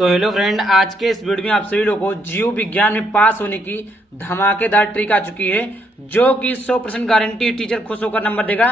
तो hello friend, आज के इस वीडियो में आप सभी लोगों को जीव विज्ञान में पास होने की धमाकेदार ट्रिक आ चुकी है, जो कि 100% गारंटी टीचर खुश होकर नंबर देगा।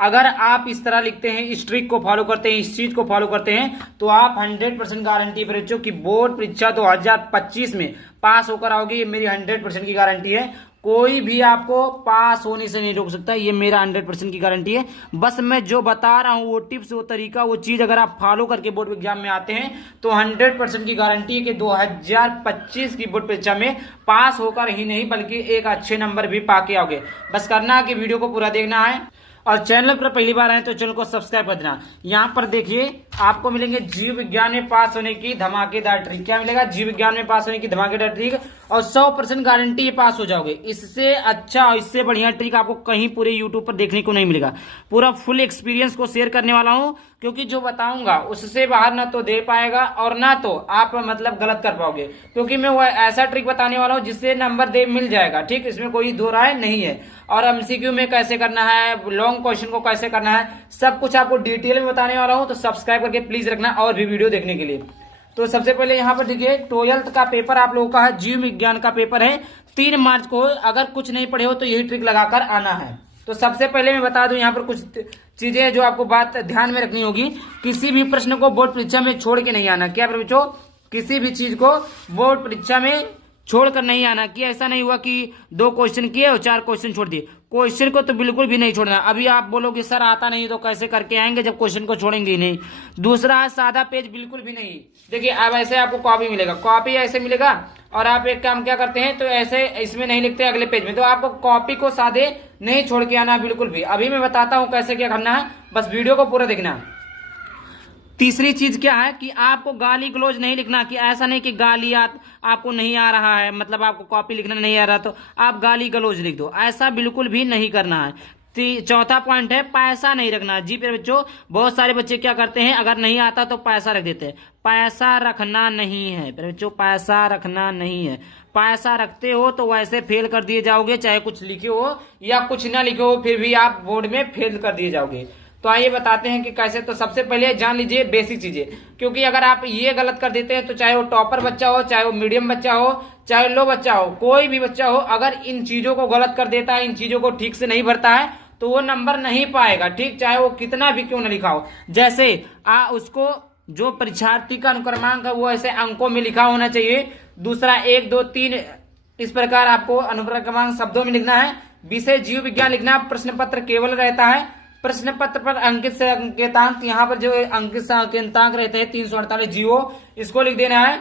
अगर आप इस तरह लिखते हैं, इस ट्रिक को फॉलो करते हैं, इस चीज को फॉलो करते हैं, तो आप 100% गारंटी पर बच्चों की बोर्ड परीक्षा 2025 में पास होकर आओगे। ये मेरी 100% की गारंटी है। कोई भी आपको पास होने से नहीं रोक सकता, ये मेरा 100% की गारंटी है। बस मैं जो बता रहा हूं वो टिप्स, वो तरीका, वो चीज अगर आप फॉलो करके बोर्ड एग्जाम में आते हैं तो 100% की गारंटी है कि 2025 की बोर्ड परीक्षा में पास होकर ही नहीं बल्कि एक अच्छे नंबर भी पाके आओगे। बस करना है कि वीडियो को पूरा देखना है और चैनल पर पहली बार आए तो चैनल को सब्सक्राइब कर देना। यहाँ पर देखिए, आपको मिलेंगे जीव विज्ञान में पास होने की धमाकेदार ट्रिक। क्या मिलेगा? जीव विज्ञान में पास होने की धमाकेदार ट्रिक और 100% गारंटी पास हो जाओगे। इससे अच्छा और इससे बढ़िया ट्रिक आपको कहीं पूरे यूट्यूब पर देखने को नहीं मिलेगा। पूरा फुल एक्सपीरियंस को शेयर करने वाला हूँ, क्योंकि जो बताऊंगा उससे बाहर ना तो दे पाएगा और ना तो आप मतलब गलत कर पाओगे, क्योंकि मैं वो ऐसा ट्रिक बताने वाला हूँ जिससे नंबर दे मिल जाएगा। ठीक, इसमें कोई दो राय नहीं है। और एमसीक्यू में कैसे करना है, लॉन्ग क्वेश्चन को कैसे करना है, सब कुछ आपको डिटेल में बताने वाला हूँ। तो सब्सक्राइब करके प्लीज रखना और भी वीडियो देखने के लिए। तो सबसे पहले यहाँ पर देखिए, 12th का पेपर आप लोगों का है, जीव विज्ञान का पेपर है 3 मार्च को। अगर कुछ नहीं पढ़े हो तो यही ट्रिक लगाकर आना है। तो सबसे पहले मैं बता दूं, यहाँ पर कुछ चीजें जो आपको बात ध्यान में रखनी होगी। किसी भी प्रश्न को बोर्ड परीक्षा में छोड़ के नहीं आना। क्या बच्चों? किसी भी चीज को बोर्ड परीक्षा में छोड़कर नहीं आना। कि ऐसा नहीं हुआ कि 2 क्वेश्चन किए और 4 क्वेश्चन छोड़ दिए। क्वेश्चन को तो बिल्कुल भी नहीं छोड़ना। अभी आप बोलोगे सर आता नहीं तो कैसे करके आएंगे जब क्वेश्चन को छोड़ेंगे ही नहीं। दूसरा, सादा पेज बिल्कुल भी नहीं। देखिए, अब ऐसे आपको कॉपी मिलेगा, कॉपी ऐसे मिलेगा और आप एक काम क्या करते हैं तो ऐसे इसमें नहीं लिखते अगले पेज में। तो आपको कॉपी को सादे नहीं छोड़ के आना बिल्कुल भी। अभी मैं बताता हूं कैसे क्या करना है, बस वीडियो को पूरा देखना। तीसरी चीज क्या है कि आपको गाली गलौज नहीं लिखना। कि ऐसा नहीं कि गाली आपको नहीं आ रहा है, मतलब आपको कॉपी लिखना नहीं आ रहा तो आप गाली गलौज लिख दो, ऐसा बिल्कुल भी नहीं करना है। चौथा पॉइंट है, पैसा नहीं रखना। जी पे बच्चों, बहुत सारे बच्चे क्या करते हैं, अगर नहीं आता तो पैसा रख देते हैं। पैसा रखना नहीं है बच्चों, पैसा रखना नहीं है। पैसा रखते हो तो वैसे फेल कर दिए जाओगे, चाहे कुछ लिखे हो या कुछ ना लिखे हो, फिर भी आप बोर्ड में फेल कर दिए जाओगे। तो आइए बताते हैं कि कैसे। तो सबसे पहले जान लीजिए बेसिक चीजें, क्योंकि अगर आप ये गलत कर देते हैं तो चाहे वो टॉपर बच्चा हो, चाहे वो मीडियम बच्चा हो, चाहे लो बच्चा हो, कोई भी बच्चा हो, अगर इन चीजों को गलत कर देता है, इन चीजों को ठीक से नहीं भरता है तो वो नंबर नहीं पाएगा। ठीक, चाहे वो कितना भी क्यों न लिखा हो। जैसे उसको जो परीक्षार्थी का अनुक्रमांक है वो ऐसे अंकों में लिखा होना चाहिए। दूसरा, 1 2 3 इस प्रकार आपको अनुक्रमांक शब्दों में लिखना है। विषय जीव विज्ञान लिखना। प्रश्न पत्र केवल रहता है, प्रश्न पत्र पर अंकित से अंकेतांक, यहाँ पर जो अंकित से अंकेतांक रहते हैं 348 जीवो, इसको लिख देना है।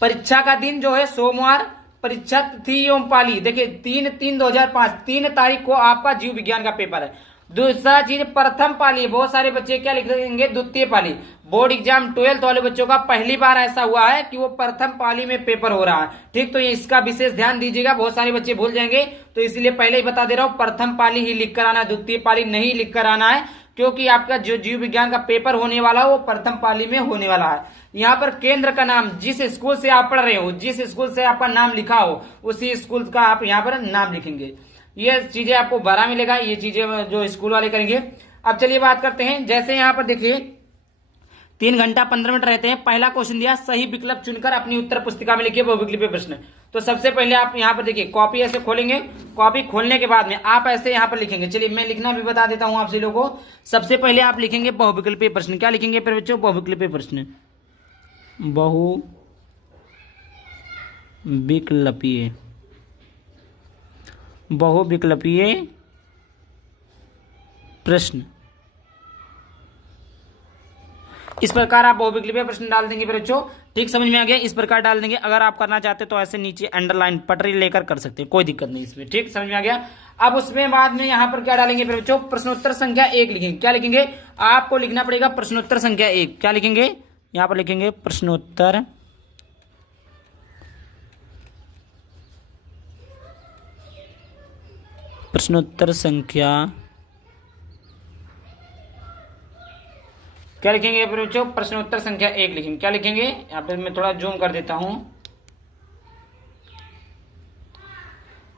परीक्षा का दिन जो है सोमवार, परीक्षा तिथि एवं पाली। देखिए 3/3/2005 3 तारीख को आपका जीव विज्ञान का पेपर है। दूसरा चीज, प्रथम पाली। बहुत सारे बच्चे क्या लिख देंगे, द्वितीय पाली। बोर्ड एग्जाम 12th वाले बच्चों का पहली बार ऐसा हुआ है कि वो प्रथम पाली में पेपर हो रहा है। ठीक, तो ये इसका विशेष ध्यान दीजिएगा, बहुत सारे बच्चे भूल जाएंगे, तो इसलिए पहले ही बता दे रहा हूँ, प्रथम पाली ही लिख कर आना, द्वितीय पाली नहीं लिख कर आना है, क्योंकि आपका जो जीव विज्ञान का पेपर होने वाला है वो प्रथम पाली में होने वाला है। यहाँ पर केंद्र का नाम, जिस स्कूल से आप पढ़ रहे हो, जिस स्कूल से आपका नाम लिखा हो, उसी स्कूल का आप यहाँ पर नाम लिखेंगे। ये चीजें आपको 12 मिलेगा, ये चीजें जो स्कूल वाले करेंगे। अब चलिए बात करते हैं। जैसे यहाँ पर देखिए 3 घंटा 15 मिनट रहते हैं। पहला क्वेश्चन दिया, सही विकल्प चुनकर अपनी उत्तर पुस्तिका में लिखिए बहुविकल्पीय प्रश्न। तो सबसे पहले आप यहाँ पर देखिए, कॉपी ऐसे खोलेंगे। कॉपी खोलने के बाद में आप ऐसे यहाँ पर लिखेंगे। चलिए मैं लिखना भी बता देता हूँ आप सभी लोगों को। सबसे पहले आप लिखेंगे बहुविकल्पीय प्रश्न। क्या लिखेंगे फिर बच्चों? बहुविकल्पीय प्रश्न। बहुविकल्पीय प्रश्न। इस प्रकार आप बहुविकल्पीय प्रश्न डाल देंगे बच्चों। ठीक, समझ में आ गया? इस प्रकार डाल देंगे। अगर आप करना चाहते तो ऐसे नीचे अंडरलाइन पटरी लेकर कर सकते हैं, कोई दिक्कत नहीं इसमें। ठीक, समझ में आ गया? अब उसमें बाद में यहाँ पर क्या डालेंगे बच्चों? प्रश्नोत्तर संख्या 1 लिखेंगे। क्या लिखेंगे? आपको लिखना पड़ेगा प्रश्नोत्तर संख्या 1। क्या लिखेंगे? यहाँ पर लिखेंगे प्रश्नोत्तर संख्या, क्या लिखेंगे बच्चों? प्रश्नोत्तर संख्या 1 लिखेंगे। क्या लिखेंगे? यहाँ पर मैं थोड़ा जूम कर देता हूं।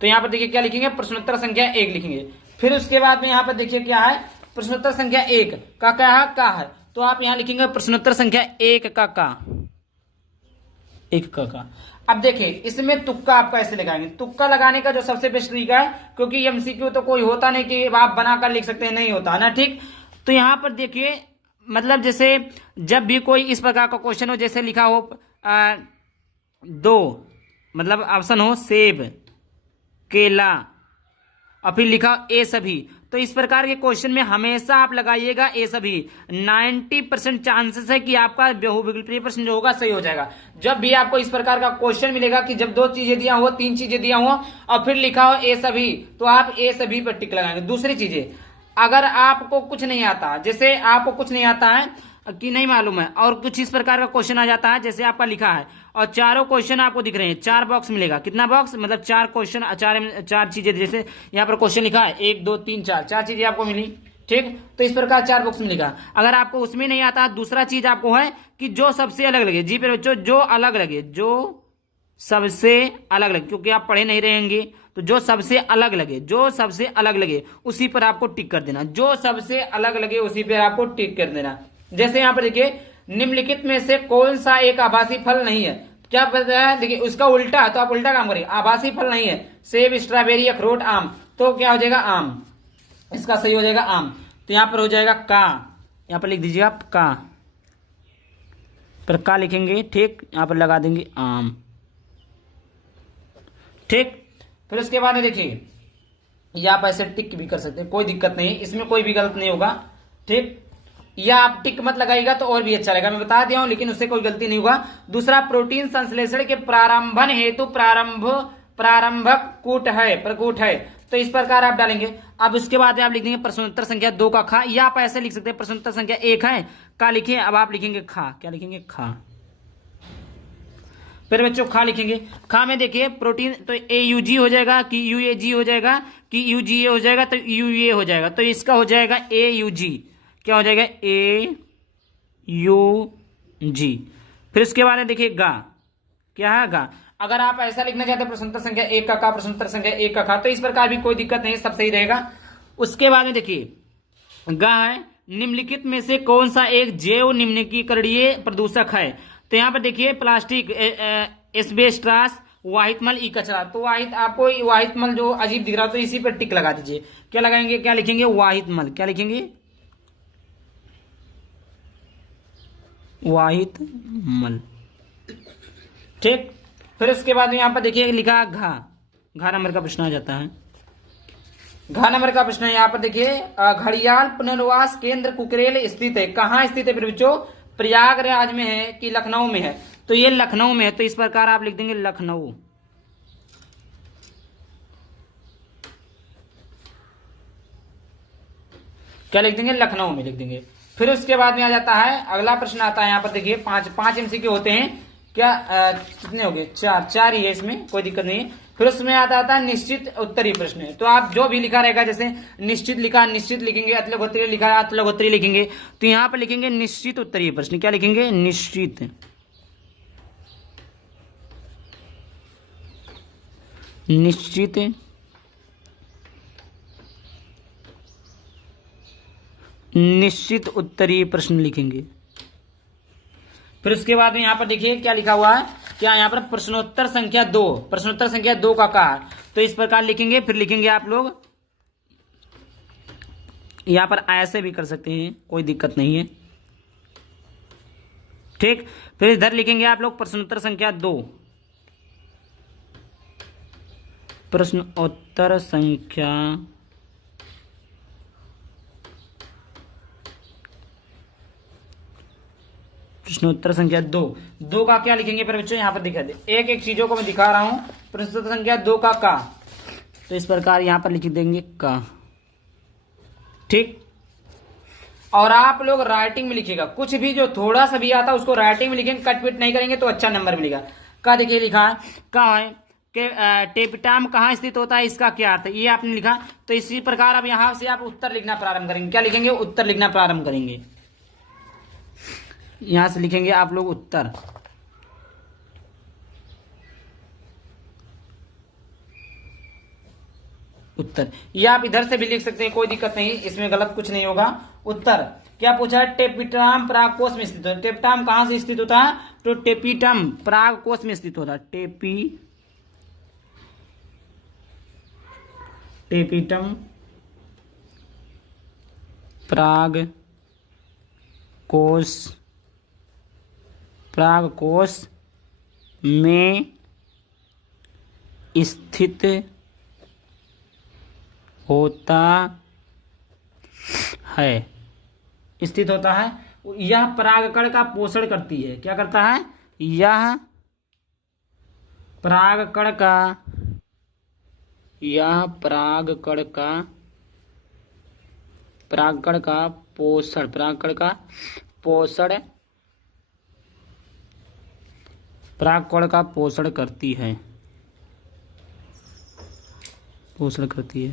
तो यहाँ पर देखिए क्या लिखेंगे? प्रश्नोत्तर संख्या 1 लिखेंगे। फिर उसके बाद में यहाँ पर देखिए क्या है, प्रश्नोत्तर संख्या 1 का क्या है? का है, तो आप यहाँ लिखेंगे प्रश्नोत्तर संख्या 1 का। एक का। अब देखिए इसमें तुक्का आप कैसे लगाएंगे। तुक्का लगाने का जो सबसे बेस्ट तरीका है, क्योंकि एमसीक्यू तो कोई होता नहीं कि आप बनाकर लिख सकते हैं, नहीं होता ना, ठीक। तो यहां पर देखिए मतलब जैसे जब भी कोई इस प्रकार का क्वेश्चन हो, जैसे लिखा हो दो, मतलब ऑप्शन हो सेब, केला, और फिर लिखा ए सभी, तो इस प्रकार के क्वेश्चन में हमेशा आप लगाइएगा ए सभी। 90% चांसेस है कि आपका बहुविकल्पीय प्रश्न जो होगा सही हो जाएगा। जब भी आपको इस प्रकार का क्वेश्चन मिलेगा कि जब 2 चीजें दिया हो, 3 चीजें दिया हो और फिर लिखा हो ए सभी, तो आप ए सभी पर टिक लगाएंगे। दूसरी चीजें, अगर आपको कुछ नहीं आता, जैसे आपको कुछ नहीं आता है कि नहीं मालूम है और कुछ इस प्रकार का क्वेश्चन आ जाता है, जैसे आपका लिखा है और चारों क्वेश्चन आपको दिख रहे हैं, 4 बॉक्स मिलेगा। कितना बॉक्स, मतलब 4 क्वेश्चन, 4 चीजें, जैसे यहाँ पर क्वेश्चन लिखा है 1 2 3 4 चीजें आपको मिली, ठीक। तो इस प्रकार 4 बॉक्स मिलेगा। अगर आपको उसमें नहीं आता, दूसरा चीज आपको है कि जो सबसे अलग लगे, जी पे बच्चों, जो अलग लगे, जो सबसे अलग लगे, क्योंकि आप पढ़े नहीं रहेंगे, तो जो सबसे अलग लगे, जो सबसे अलग लगे उसी पर आपको टिक कर देना। जो सबसे अलग लगे उसी पर आपको टिक कर देना। जैसे यहां पर देखिए, निम्नलिखित में से कौन सा एक आभासी फल नहीं है, क्या बताया, देखिए उसका उल्टा, तो आप उल्टा काम करिए। आभासी फल नहीं है, सेब, स्ट्रॉबेरी, अखरोट, आम, तो क्या हो जाएगा, आम। इसका सही हो जाएगा आम। तो यहां पर हो जाएगा का, यहां पर लिख दीजिए आप का, पर का लिखेंगे, ठीक, यहां पर लगा देंगे आम, ठीक। फिर उसके बाद में देखिए, या आप ऐसे टिक भी कर सकते हैं, कोई दिक्कत नहीं, इसमें कोई भी गलत नहीं होगा, ठीक। या आप टिक मत लगाइएगा तो और भी अच्छा रहेगा, मैं बता दिया हूं, लेकिन उससे कोई गलती नहीं होगा। दूसरा, प्रोटीन संश्लेषण के प्रारंभन हेतु प्रारंभक कूट है, प्रकूट है, तो इस प्रकार आप डालेंगे। अब उसके बाद आप लिख देंगे प्रश्नोत्तर संख्या 2 का खा, या आप ऐसे लिख सकते हैं प्रश्नोत्तर संख्या 1 है का लिखिए, अब आप लिखेंगे खा, क्या लिखेंगे, खा। फिर बच्चों खा लिखेंगे। खा में देखिए प्रोटीन, तो AUG हो जाएगा कि UAG हो जाएगा कि UGA हो जाएगा, तो UA हो जाएगा, तो इसका हो जाएगा AUG, क्या हो जाएगा, AUG। फिर उसके बाद देखिए गा, क्या है, गा। अगर आप ऐसा लिखना चाहते हैं प्रश्नोत्तर संख्या 1 का, प्रश्नोत्तर संख्या 1 का खा, तो इस प्रकार भी कोई दिक्कत नहीं, सब सही रहेगा। उसके बाद में देखिए गा है, निम्नलिखित में से कौन सा एक जैव निम्नलिखित प्रदूषक है, तो यहां पर देखिए प्लास्टिक, एस्बेस्टॉस, वाहितमल, ई कचरा, तो वाहित, आपको वाहितमल जो अजीब दिख रहा है तो इसी पर टिक लगा दीजिए। क्या लगाएंगे, क्या लिखेंगे, वाहितमल, क्या लिखेंगे, वाहितमल, ठीक। फिर उसके बाद में यहां पर देखिए लिखा घा, घा नंबर का प्रश्न आ जाता है। घा नंबर का प्रश्न है, यहां पर देखिए घड़ियाल पुनर्वास केंद्र कुकरेल स्थित है, कहां स्थित है फिर बच्चों, प्रयागराज में है कि लखनऊ में है, तो ये लखनऊ में है, तो इस प्रकार आप लिख देंगे लखनऊ, क्या लिख देंगे, लखनऊ में लिख देंगे। फिर उसके बाद में आ जाता है अगला प्रश्न आता है, यहां पर देखिए 5 MCQ होते हैं, क्या कितने हो गए, 4 ही है, इसमें कोई दिक्कत नहीं है। फिर उसमें आता है निश्चित उत्तरीय प्रश्न, तो आप जो भी लिखा रहेगा, जैसे निश्चित लिखा, निश्चित लिखेंगे, अतलगोत्री लिखा, अतलगोत्री लिखेंगे, तो यहां पर लिखेंगे निश्चित उत्तरीय प्रश्न, क्या लिखेंगे, निश्चित, निश्चित निश्चित उत्तरीय प्रश्न लिखेंगे। फिर उसके बाद में यहां पर देखिए क्या लिखा हुआ है, क्या यहां पर प्रश्नोत्तर संख्या 2, प्रश्नोत्तर संख्या 2 का कार, तो इस प्रकार लिखेंगे। फिर लिखेंगे आप लोग, यहां पर ऐसे भी कर सकते हैं, कोई दिक्कत नहीं है, ठीक। फिर इधर लिखेंगे आप लोग प्रश्नोत्तर संख्या 2, प्रश्नोत्तर संख्या प्रश्नोत्तर संख्या 2 का क्या लिखेंगे पर बच्चों, यहां पर दिखा दे, एक एक चीजों को मैं दिखा रहा हूं। प्रश्नोत्तर संख्या 2 का तो इस प्रकार यहां पर लिख देंगे का, ठीक। और आप लोग राइटिंग में लिखिएगा, कुछ भी जो थोड़ा सा भी आता उसको राइटिंग में लिखेंगे, कट पिट नहीं करेंगे तो अच्छा नंबर मिलेगा। का देखिए लिखा है, का है कि टेपिटाम कहाँ स्थित होता है, इसका क्या अर्थ है, ये आपने लिखा। तो इसी प्रकार अब यहां से आप उत्तर लिखना प्रारंभ करेंगे, क्या लिखेंगे, उत्तर लिखना प्रारंभ करेंगे। यहां से लिखेंगे आप लोग उत्तर, उत्तर, या आप इधर से भी लिख सकते हैं, कोई दिक्कत नहीं, इसमें गलत कुछ नहीं होगा। उत्तर क्या पूछा है? टेपिटम परागकोश में स्थित होता है। टेपिटम कहां से स्थित होता है? तो टेपिटम परागकोश में स्थित होता है। टेपिटम परागकोश में स्थित होता है। यह परागकण का पोषण करती है। क्या करता है? यह परागकण का पोषण करती है।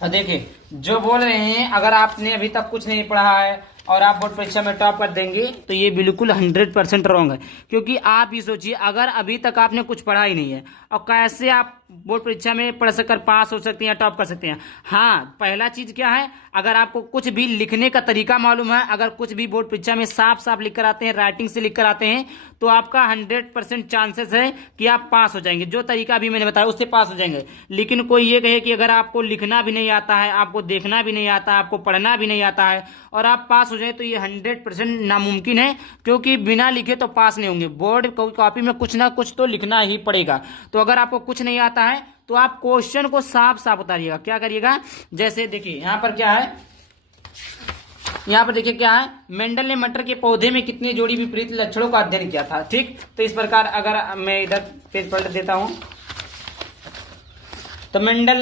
और देखिए जो बोल रहे हैं, अगर आपने अभी तक कुछ नहीं पढ़ा है और आप बोर्ड परीक्षा में टॉप कर देंगे तो ये बिल्कुल 100% रॉन्ग है। क्योंकि आप ही सोचिए, अगर अभी तक आपने कुछ पढ़ा ही नहीं है और कैसे आप बोर्ड परीक्षा में पढ़ कर पास हो सकते हैं, टॉप कर सकते हैं। हाँ, पहला चीज क्या है, अगर आपको कुछ भी लिखने का तरीका मालूम है, अगर कुछ भी बोर्ड परीक्षा में साफ साफ लिख कर आते हैं, राइटिंग से लिख कर आते हैं, तो आपका 100% चांसेस है कि आप पास हो जाएंगे। जो तरीका अभी मैंने बताया उससे पास हो जाएंगे। लेकिन कोई ये कहे कि अगर आपको लिखना भी नहीं आता है, आपको देखना भी नहीं आता, आपको पढ़ना भी नहीं आता है और आप पास हो जाए, तो ये 100% नामुमकिन है। क्योंकि बिना लिखे तो पास नहीं होंगे। बोर्ड कॉपी में कुछ ना कुछ तो लिखना ही पड़ेगा। तो अगर आपको कुछ नहीं आता है तो आप क्वेश्चन को साफ साफ उतारिएगा। क्या करिएगा? जैसे देखिए यहाँ पर क्या है, यहाँ पर देखिए क्या है, मेंडल ने मटर के पौधे में कितने जोड़ी विपरीत लक्षणों का अध्ययन किया था। ठीक, तो इस प्रकार अगर मैं इधर पेज पलट देता हूं, तो मेंडल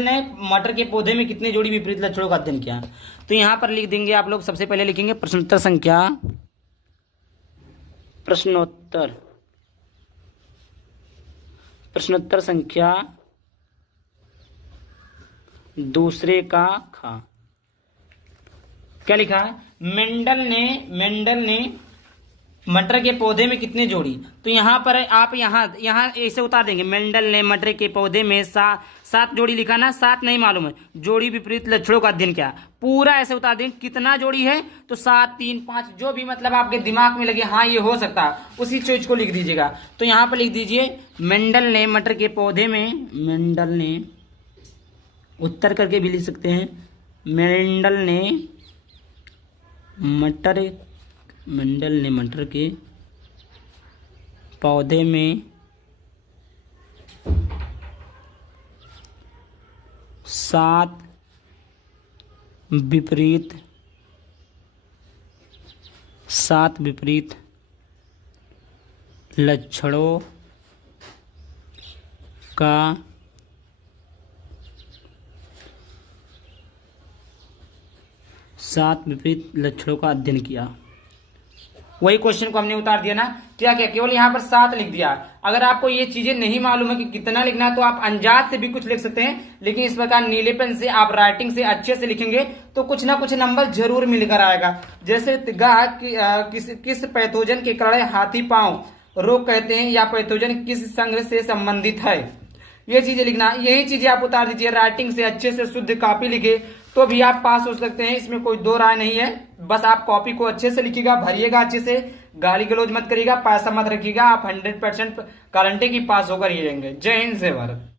ने मटर के पौधे में कितने जोड़ी विपरीत लक्षणों का अध्ययन किया। तो यहां पर लिख देंगे आप लोग, सबसे पहले लिखेंगे प्रश्नोत्तर संख्या दूसरे का खा। क्या लिखा है? मेंडल ने मटर के पौधे में कितने जोड़ी। तो यहां पर आप यहां ऐसे उतार देंगे, मेंडल ने मटर के पौधे में 7 जोड़ी लिखा ना, 7 नहीं मालूम है, जोड़ी विपरीत लक्षणों का अध्ययन किया। पूरा ऐसे उतार देंगे, कितना जोड़ी है तो 7, 3, 5, जो भी मतलब आपके दिमाग में लगे, हाँ ये हो सकता है, उसी चीज को लिख दीजिएगा। तो यहां पर लिख दीजिए, मेंडल ने मटर के पौधे में, मेंडल ने उत्तर करके भी लिख सकते हैं, मेंडल ने मटर के पौधे में 7 विपरीत लक्षणों का अध्ययन किया। वही क्वेश्चन को हमने उतार दिया ना। क्या केवल यहाँ पर 7 लिख दिया। अगर आपको ये चीजें नहीं मालूम है कि कितना लिखना है, तो आप अंदाज से भी कुछ लिख सकते हैं। लेकिन इस प्रकार नीले पेन से आप राइटिंग से अच्छे से लिखेंगे तो कुछ ना कुछ नंबर जरूर मिलकर आएगा। जैसे किस पैथोजन के कारण हाथी पांव रोग कहते हैं, या पैथोजन किस संघ से संबंधित है, ये चीजें लिखना। यही चीजें आप उतार दीजिए, राइटिंग से अच्छे से शुद्ध कॉपी लिखे तो भी आप पास हो सकते हैं। इसमें कोई दो राय नहीं है। बस आप कॉपी को अच्छे से लिखिएगा, भरिएगा अच्छे से, गाली गलौज मत करिएगा, पैसा मत रखिएगा। आप 100% गारंटी की पास होकर ही रहेंगे। जय हिंद, जय भारत।